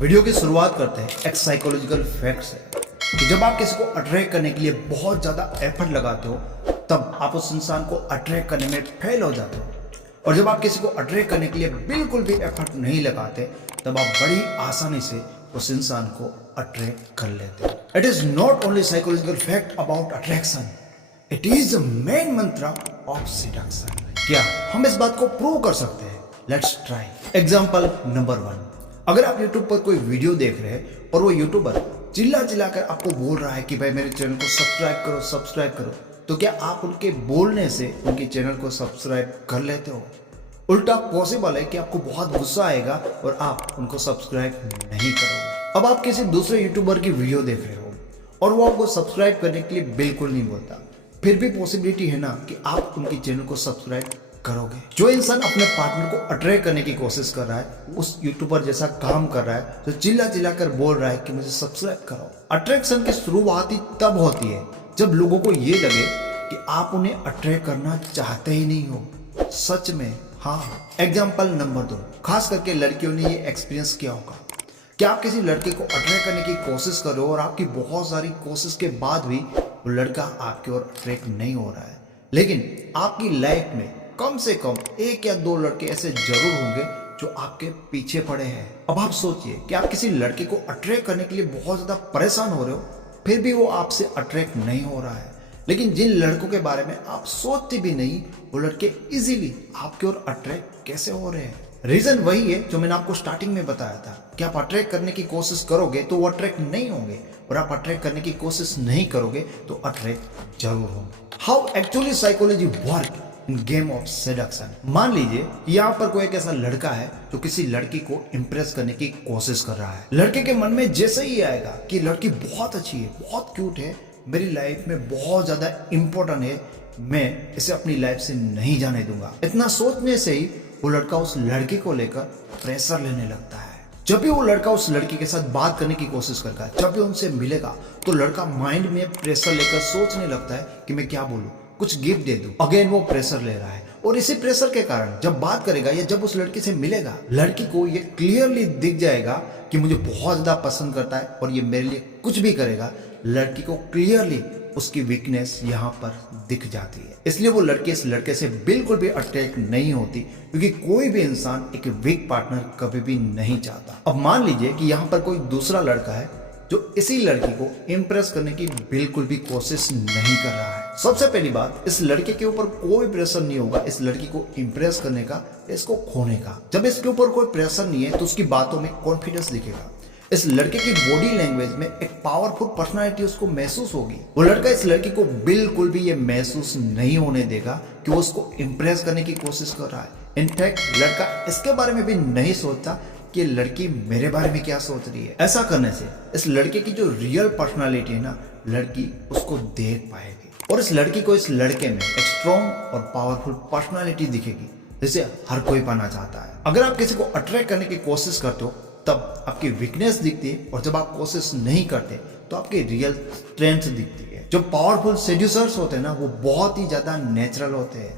Video की शुरुआत करते हैं एक साइकोलॉजिकल फैक्ट से कि जब आप किसी को अट्रैक्ट करने के लिए बहुत ज़्यादा एफर्ट लगाते हो तब आप उस इंसान को अट्रैक्ट करने में फेल हो जाते हो। और जब आप किसी को अट्रैक्ट करने के लिए बिल्कुल भी एफर्ट नहीं लगाते तब आप बड़ी आसानी से उस इंसान को अट्रैक्ट कर लेते हो। It is not only psychological fact about attraction, it is the main मंत्र ऑफ सेडक्शन। क्या हम इस बात को प्रूव कर सकते हैं? Let's try. एग्जाम्पल नंबर 1, अगर आप YouTube पर कोई वीडियो देख रहे हैं और वो यूट्यूबर चिल्ला चिल्ला कर आपको बोल रहा है कि भाई मेरे चैनल को सब्सक्राइब करो, तो क्या आप उनके बोलने से उनके चैनल को सब्सक्राइब कर लेते हो? उल्टा पॉसिबल है कि आपको बहुत गुस्सा आएगा और आप उनको सब्सक्राइब नहीं करोगे। अब आप किसी दूसरे यूट्यूबर की वीडियो देख रहे हो और वो आपको सब्सक्राइब करने के लिए बिल्कुल नहीं बोलता, फिर भी पॉसिबिलिटी है ना कि आप उनके चैनल को सब्सक्राइब करोगे। जो इंसान अपने पार्टनर को अट्रैक्ट करने की कोशिश कर रहा है उस यूट्यूबर जैसा काम कर रहा है जो चिल्ला चिल्ला कर बोल रहा है कि मुझे सब्सक्राइब करो। अट्रैक्शन की शुरुआत ही तब होती है जब लोगों को ये लगे कि आप उन्हें अट्रैक्ट करना चाहते ही नहीं हो सच में। हाँ, एग्जाम्पल नंबर 2, खास करके लड़कियों ने ये एक्सपीरियंस किया होगा। क्या आप किसी लड़के को अट्रैक्ट करने की कोशिश कर रहे हो और आपकी बहुत सारी कोशिश के बाद भी वो लड़का आपकी ओर अट्रैक्ट नहीं हो रहा है, लेकिन आपकी लाइफ में कम से कम 1 या 2 लड़के ऐसे जरूर होंगे जो आपके पीछे पड़े हैं। अब आप सोचिए कि आप किसी लड़के को अट्रैक्ट करने के लिए बहुत ज्यादा परेशान हो रहे हो, फिर भी वो आपसे अट्रैक्ट नहीं हो रहा है, लेकिन जिन लड़कों के बारे में आप सोचते भी नहीं वो लड़के इजीली आपकी ओर अट्रैक्ट कैसे हो रहे हैं? रीजन वही है जो मैंने आपको स्टार्टिंग में बताया था कि आप अट्रैक्ट करने की कोशिश करोगे तो वो अट्रैक्ट नहीं होंगे और आप अट्रैक्ट करने की कोशिश नहीं करोगे तो अट्रैक्ट जरूर होंगे। How actually psychology work in game of seduction. मान लीजिए यहाँ पर कोई एक ऐसा लड़का है जो किसी लड़की को इम्प्रेस करने की कोशिश कर रहा है। लड़के के मन में जैसे ही आएगा कि लड़की बहुत अच्छी है, बहुत क्यूट है, मेरी लाइफ में बहुत ज्यादा इंपॉर्टेंट है, मैं इसे अपनी लाइफ से नहीं जाने दूंगा, इतना सोचने से ही वो लड़का उस लड़की को लेकर प्रेशर लेने लगता है। जब भी वो लड़का उस लड़की के साथ बात करने की कोशिश करता है, जब भी उनसे मिलेगा तो लड़का माइंड में प्रेशर लेकर सोचने लगता है कि मैं क्या बोलूं, कुछ गिफ्ट दे दूं। अगेन वो प्रेशर ले रहा है और इसी प्रेशर के कारण जब बात करेगा या जब उस लड़की से मिलेगा, लड़की को ये क्लियरली दिख जाएगा कि मुझे बहुत ज्यादा पसंद करता है और ये मेरे लिए कुछ भी करेगा। लड़की को क्लियरली उसकी वीकनेस यहाँ पर दिख जाती है, इसलिए वो लड़की इस लड़के से बिल्कुल भी अट्रैक्ट नहीं होती, क्योंकि कोई भी इंसान एक वीक पार्टनर कभी भी नहीं चाहता। अब मान लीजिए कि यहाँ पर कोई दूसरा लड़का है जो इसी लड़की को इम्प्रेस करने की बिल्कुल भी कोशिश नहीं कर रहा है। सबसे पहली बात, इस लड़के के ऊपर कोई प्रेशर नहीं होगा इस लड़की को इम्प्रेस करने का, इसको खोने का। जब इसके ऊपर कोई प्रेशर नहीं है तो उसकी बातों में कॉन्फिडेंस दिखेगा। इस लड़के की बॉडी लैंग्वेज में एक पावरफुल पर्सनालिटी उसको महसूस होगी। वो लड़का इस लड़की को बिल्कुल भी ये महसूस नहीं होने देगा कि वो उसको इम्प्रेस करने की कोशिश कर रहा है। इनफैक्ट लड़का इसके बारे में भी नहीं सोचता कि लड़की मेरे बारे में क्या सोच रही है। ऐसा करने से इस लड़के की जो रियल पर्सनालिटी है ना, लड़की उसको देख पाएगी और इस लड़की को इस लड़के में एक स्ट्रॉन्ग और पावरफुल पर्सनालिटी दिखेगी जिसे हर कोई पाना चाहता है। अगर आप किसी को अट्रैक्ट करने की कोशिश करते हो तब आपकी वीकनेस दिखती है और जब आप कोशिश नहीं करते तो आपकी रियल स्ट्रेंथ दिखती है। जो पावरफुल सेड्यूसर्स होते हैं ना, वो बहुत ही ज्यादा नेचुरल होते हैं।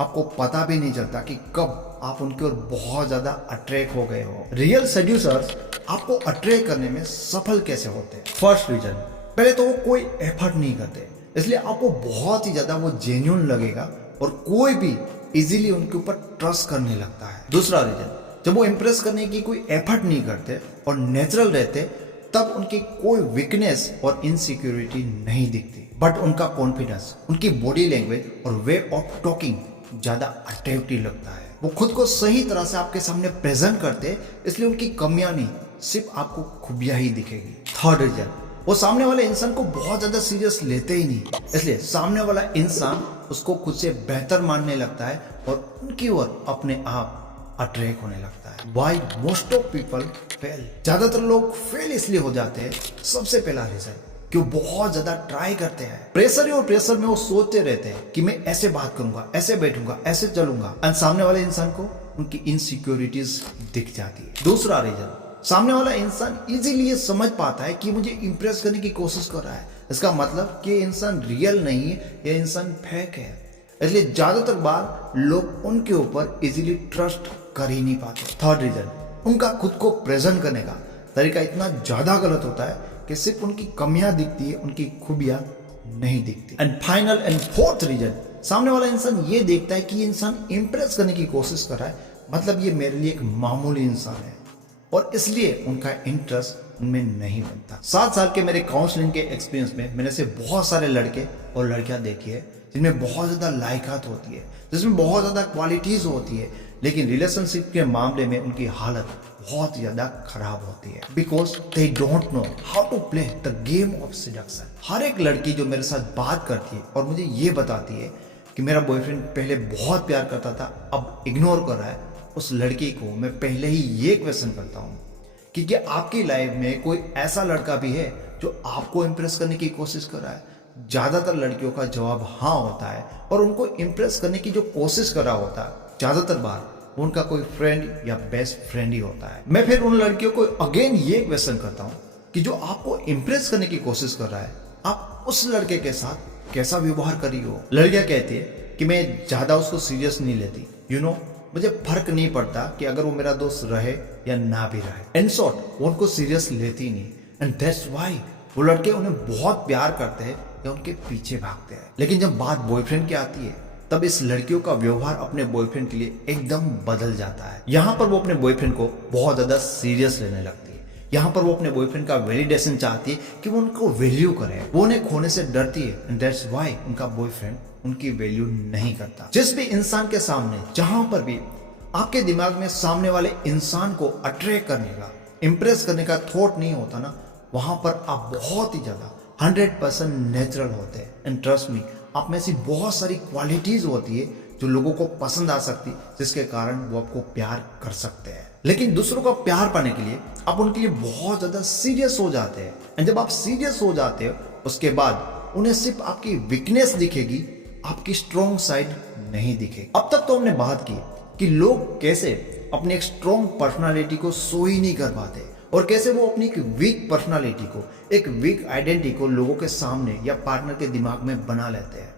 आपको पता भी नहीं चलता कि कब आप उनकी ओर बहुत ज्यादा अट्रैक्ट हो गए हो। रियल सेड्यूसर्स आपको अट्रैक्ट करने में सफल कैसे होते हैं? फर्स्ट रीजन, पहले तो वो कोई एफर्ट नहीं करते, इसलिए आपको बहुत ही ज्यादा वो जेन्युइन लगेगा और कोई भी इजीली उनके ऊपर ट्रस्ट करने लगता है। दूसरा रीजन, जब वो इम्प्रेस करने की कोई एफर्ट नहीं करते और नेचुरल रहते तब उनकी कोई वीकनेस और इनसिक्योरिटी नहीं दिखती, बट उनका कॉन्फिडेंस, उनकी बॉडी लैंग्वेज और वे ऑफ टॉकिंग ज्यादा अट्रैक्टिव लगता है। वो खुद को सही तरह से आपके सामने प्रेजेंट करते, इसलिए उनकी कमियां नहीं, सिर्फ आपको खूबियां ही दिखेगी। थर्ड रीजन, वो सामने वाले इंसान को बहुत ज्यादा सीरियस लेते ही नहीं, इसलिए सामने वाला इंसान उसको खुद से बेहतर मानने लगता है और उनकी ओर अपने आप अट्रैक्ट होने लगता है। Why most of people fail, ज्यादातर लोग फेल इसलिए हो जाते हैं, सबसे पहला रीजन कि वो बहुत ज्यादा ट्राई करते हैं। प्रेशर ही और प्रेशर में वो सोचते रहते हैं कि मैं ऐसे बात करूंगा, ऐसे बैठूंगा, ऐसे चलूंगा, और सामने वाले इंसान को उनकी इनसिक्योरिटीज दिख जाती है। दूसरा रीजन, सामने वाला इंसान इजीली ये समझ पाता है कि मुझे इंप्रेस करने की कोशिश कर रहा है, इसका मतलब कि ये इंसान रियल नहीं है, ये इंसान फेक है, इसलिए ज्यादातर बार लोग उनके ऊपर इजीली ट्रस्ट कर ही नहीं पाते। थर्ड रीजन, उनका खुद को प्रेजेंट करने का तरीका इतना ज़्यादा गलत होता है कि सिर्फ उनकी कमियां दिखती है, उनकी खूबियां नहीं दिखती। And final and fourth reason, सामने वाला इंसान ये देखता है कि ये इंसान इंप्रेस करने की कोशिश कर रहा है, मतलब ये मेरे लिए एक मामूली इंसान है, और इसलिए उनका इंटरेस्ट उनमें नहीं बनता। 7 साल के मेरे काउंसलिंग के एक्सपीरियंस में मैंने से बहुत सारे लड़के और लड़कियां देखी है जिनमें बहुत ज़्यादा लायकात होती है, जिसमें बहुत ज़्यादा क्वालिटीज़ होती है, लेकिन रिलेशनशिप के मामले में उनकी हालत बहुत ज़्यादा खराब होती है, because they don't know how to play the game of seduction. हर एक लड़की जो मेरे साथ बात करती है और मुझे ये बताती है कि मेरा बॉयफ्रेंड पहले बहुत प्यार करता था, अब इग्नोर कर रहा है, उस लड़की को मैं पहले ही ये क्वेश्चन करता हूँ कि क्या आपकी लाइफ में कोई ऐसा लड़का भी है जो आपको इम्प्रेस करने की कोशिश कर रहा है? ज़्यादातर लड़कियों का जवाब हाँ होता है, और उनको इम्प्रेस करने की जो कोशिश कर रहा होता है ज़्यादातर बार उनका कोई फ्रेंड या बेस्ट फ्रेंड ही होता है। मैं फिर उन लड़कियों को अगेन ये क्वेश्चन करता हूँ कि जो आपको इम्प्रेस करने की कोशिश कर रहा है, आप उस लड़के के साथ कैसा व्यवहार कर रही हो? लड़कियां कहती है कि मैं ज़्यादा उसको सीरियस नहीं लेती, मुझे फर्क नहीं पड़ता कि अगर वो मेरा दोस्त रहे या ना भी रहे। इन शॉर्ट, वो उनको सीरियस लेती नहीं, एंड दैट्स व्हाई वो लड़के उन्हें बहुत प्यार करते हैं या उनके पीछे भागते हैं। लेकिन जब बात बॉयफ्रेंड की आती है, तब इस लड़कियों का व्यवहार अपने बॉयफ्रेंड के लिए एकदम बदल जाता है। यहाँ पर वो अपने बॉयफ्रेंड को बहुत ज्यादा सीरियस लेने लगती है। यहाँ पर वो अपने बॉयफ्रेंड का वैलिडेशन चाहती है कि वो उनको वैल्यू करे, वो उन्हें खोने से डरती है, एंड दैट्स व्हाई उनका बॉयफ्रेंड उनकी वैल्यू नहीं करता। जिस भी इंसान के सामने, जहां पर भी आपके दिमाग में सामने वाले इंसान को अट्रैक्ट करने का, इंप्रेस करने का थॉट नहीं होता ना, वहां पर आप बहुत ही ज्यादा 100% नेचुरल होते हैं। एंड ट्रस्ट मी, आप में ऐसी बहुत सारी क्वालिटीज होती है जो लोगों को पसंद आ सकती, जिसके कारण वो आपको प्यार कर सकते हैं। लेकिन दूसरों का प्यार पाने के लिए आप उनके लिए बहुत ज्यादा सीरियस हो जाते हैं, एंड जब आप सीरियस हो जाते हो, उसके बाद उन्हें सिर्फ आपकी वीकनेस दिखेगी, आपकी स्ट्रॉन्ग साइड नहीं दिखेगी। अब तक तो हमने बात की कि लोग कैसे अपनी एक स्ट्रॉन्ग पर्सनालिटी को शो ही नहीं कर पाते, और कैसे वो अपनी एक वीक पर्सनालिटी को, एक वीक आइडेंटिटी को लोगों के सामने या पार्टनर के दिमाग में बना लेते हैं।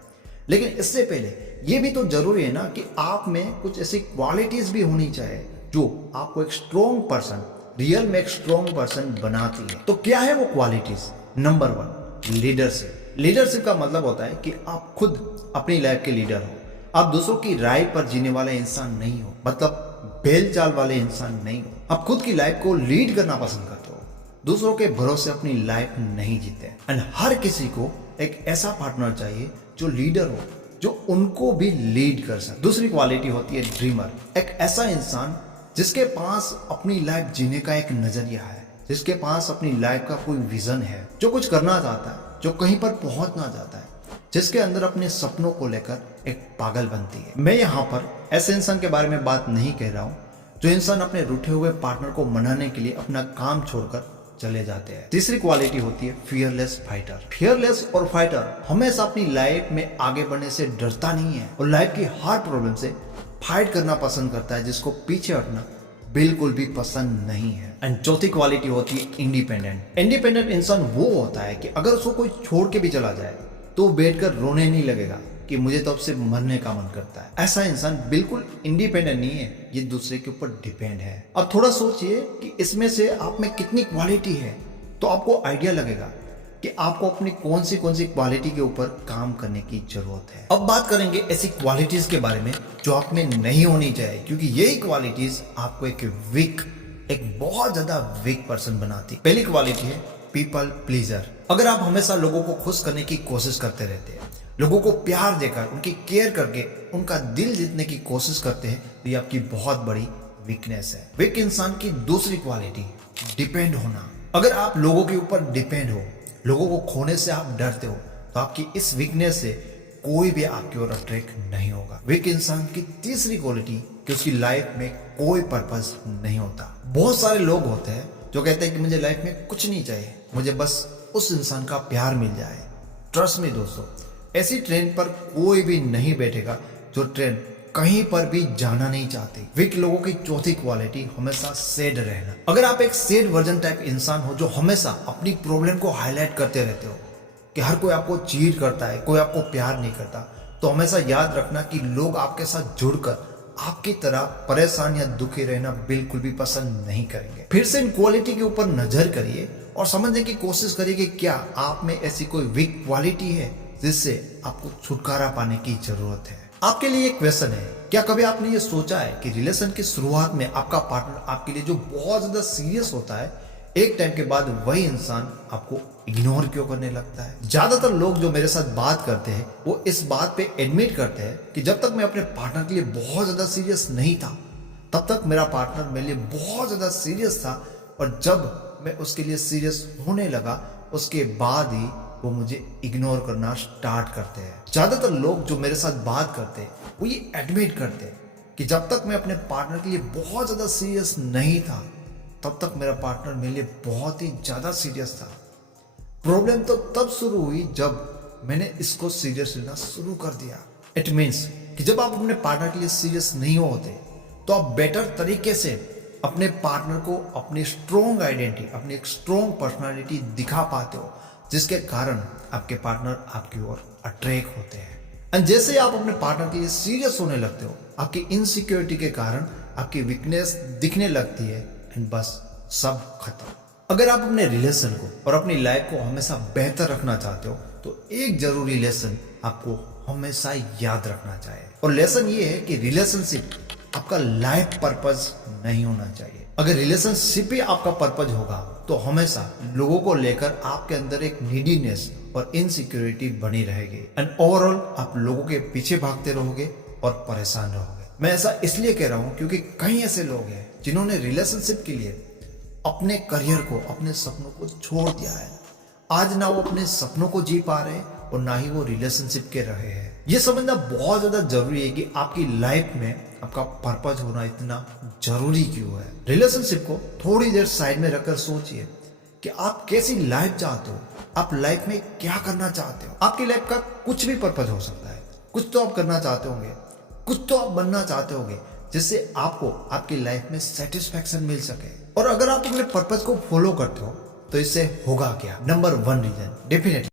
लेकिन इससे पहले ये भी तो जरूरी है ना कि आप में कुछ ऐसी क्वालिटीज भी होनी चाहिए जो आपको एक स्ट्रॉन्ग पर्सन, रियल में एक स्ट्रॉन्ग पर्सन बनाती है। तो क्या है वो क्वालिटीज? Number 1, leadership. लीडरशिप का मतलब होता है कि आप खुद अपनी लाइफ के लीडर हो। आप दूसरों की राय पर जीने वाला इंसान नहीं हो, मतलब बेल चाल वाले इंसान नहीं हो। आप खुद की लाइफ को लीड करना पसंद करते हो, दूसरों के भरोसे अपनी लाइफ नहीं जीते। एंड हर किसी को एक ऐसा पार्टनर चाहिए जो लीडर हो, जो उनको भी लीड कर सके। दूसरी क्वालिटी होती है ड्रीमर। एक ऐसा इंसान जिसके पास अपनी लाइफ जीने का एक नजरिया है, जिसके पास अपनी लाइफ का कोई विजन है, जो कुछ करना चाहता है, जो कहीं पर पहुंचना चाहता है, जिसके अंदर अपने सपनों को लेकर एक पागल बनती है। मैं यहाँ पर ऐसे इंसान के बारे में बात नहीं कह रहा हूँ जो इंसान अपने रूठे हुए पार्टनर को मनाने के लिए अपना काम छोड़कर चले जाते हैं। तीसरी क्वालिटी होती है फियरलेस फाइटर। फियरलेस और फाइटर हमेशा अपनी लाइफ में आगे बढ़ने से डरता नहीं है और लाइफ की हर प्रॉब्लम से फाइट करना पसंद करता है, जिसको पीछे हटना बिल्कुल भी पसंद नहीं है। एंड चौथी क्वालिटी होती है इंडिपेंडेंट। इंडिपेंडेंट इंसान वो होता है कि अगर उसको कोई छोड़ के भी चला जाए तो बैठकर रोने नहीं लगेगा कि मुझे तो अब से मरने का मन करता है। ऐसा इंसान बिल्कुल इंडिपेंडेंट नहीं है, ये दूसरे के ऊपर डिपेंड है। अब थोड़ा सोचिए कि इसमें से आप में कितनी क्वालिटी है, तो आपको आइडिया लगेगा कि आपको अपनी कौन सी क्वालिटी के ऊपर काम करने की जरूरत है। अब बात करेंगे ऐसी क्वालिटीज के बारे में जो आप में नहीं होनी चाहिए, क्योंकि यही क्वालिटीज आपको एक बहुत ज्यादा वीक पर्सन बनाती है। पहली क्वालिटी है पीपल प्लीजर। अगर आप हमेशा लोगों को खुश करने की कोशिश करते रहते हैं, लोगों को प्यार देकर, उनकी केयर करके उनका दिल जीतने की कोशिश करते हैं, तो ये आपकी बहुत बड़ी वीकनेस है। वीक इंसान की दूसरी क्वालिटी डिपेंड होना। अगर आप लोगों के ऊपर डिपेंड हो, लोगों को खोने से आप डरते हो, तो आपकी इस वीकनेस से कोई भी आपकी ओर अट्रैक्ट नहीं होगा। वीक इंसान की तीसरी क्वालिटी कि उसकी लाइफ में कोई पर्पस नहीं होता। बहुत सारे लोग होते हैं जो कहते हैं कि मुझे लाइफ में कुछ नहीं चाहिए, मुझे बस उस इंसान का प्यार मिल जाए। ट्रस्ट मी दोस्तों, ऐसी ट्रेन पर कोई भी नहीं बैठेगा जो ट्रेन कहीं पर भी जाना नहीं चाहती। वीक लोगों की चौथी क्वालिटी हमेशा सैड रहना। अगर आप एक सैड वर्जन टाइप इंसान हो जो हमेशा अपनी प्रॉब्लम को हाईलाइट करते रहते हो कि हर कोई आपको चीट करता है, कोई आपको प्यार नहीं करता, तो हमेशा याद रखना कि लोग आपके साथ जुड़कर आपकी तरह परेशान या दुखी रहना बिल्कुल भी पसंद नहीं करेंगे। फिर से इन क्वालिटी के ऊपर नजर करिए और समझने की कोशिश करिए कि क्या आप में ऐसी कोई वीक क्वालिटी है जिससे आपको छुटकारा पाने की जरूरत है। आपके लिए एक क्वेश्चन है, क्या कभी आपने ये सोचा है कि रिलेशन की शुरुआत में आपका पार्टनर आपके लिए जो बहुत ज्यादा सीरियस होता है, एक टाइम के बाद वही इंसान आपको इग्नोर क्यों करने लगता है। ज्यादातर लोग जो मेरे साथ बात करते हैं वो इस बात पे एडमिट करते हैं कि जब तक मैं अपने पार्टनर के लिए बहुत ज्यादा सीरियस नहीं था तब तक मेरा पार्टनर मेरे लिए बहुत ज्यादा सीरियस था, और जब मैं उसके लिए सीरियस होने लगा उसके बाद ही वो मुझे इग्नोर करना स्टार्ट करते हैं। ज्यादातर लोग जो मेरे साथ बात करते हैं वो ये एडमिट करते हैं कि जब तक मैं अपने पार्टनर के लिए बहुत ज्यादा सीरियस नहीं था तब तक मेरा पार्टनर मेरे लिए बहुत ही ज्यादा सीरियस था। प्रॉब्लम तो तब शुरू हुई जब मैंने इसको सीरियस लेना शुरू कर दिया। इट मीन्स कि जब आप अपने पार्टनर के लिए सीरियस नहीं होते तो आप बेटर तरीके से अपने पार्टनर को अपनी स्ट्रॉन्ग आइडेंटिटी, अपनी एक स्ट्रॉन्ग पर्सनालिटी दिखा पाते हो, जिसके कारण आपके पार्टनर आपकी ओर अट्रैक्ट होते हैं। एंड जैसे ही आप अपने पार्टनर के लिए सीरियस होने लगते हो, आपकी इनसिक्योरिटी के कारण आपकी वीकनेस दिखने लगती है एंड बस सब खत्म। अगर आप अपने रिलेशन को और अपनी लाइफ को हमेशा बेहतर रखना चाहते हो तो एक जरूरी लेसन आपको हमेशा याद रखना चाहिए, और लेसन ये है कि रिलेशनशिप आपका लाइफ पर्पज नहीं होना चाहिए। अगर रिलेशनशिप ही आपका पर्पज होगा तो हमेशा लोगों को लेकर आपके अंदर एक नीडीनेस और इनसिक्योरिटी बनी रहेगी, एंड ओवरऑल आप लोगों के पीछे भागते रहोगे और परेशान रहोगे। मैं ऐसा इसलिए कह रहा हूं क्योंकि कई ऐसे लोग हैं जिन्होंने रिलेशनशिप के लिए अपने करियर को, अपने सपनों को छोड़ दिया है। आज ना वो अपने सपनों को जी पा रहे हैं और ना ही वो रिलेशनशिप के रहे हैं। ये समझना बहुत ज्यादा जरूरी है कि आपकी लाइफ में आपका पर्पज होना इतना जरूरी क्यों है। रिलेशनशिप को थोड़ी देर साइड में रखकर सोचिए कि आप कैसी लाइफ चाहते हो, आप लाइफ में क्या करना चाहते हो। आपकी लाइफ का कुछ भी पर्पज हो सकता है, कुछ तो आप करना चाहते होंगे, कुछ तो आप बनना चाहते होंगे जिससे आपको आपकी लाइफ में सेटिस्फैक्शन मिल सके। और अगर आप अपने पर्पज को फॉलो करते हो तो इससे होगा क्या? Number 1 reason definitely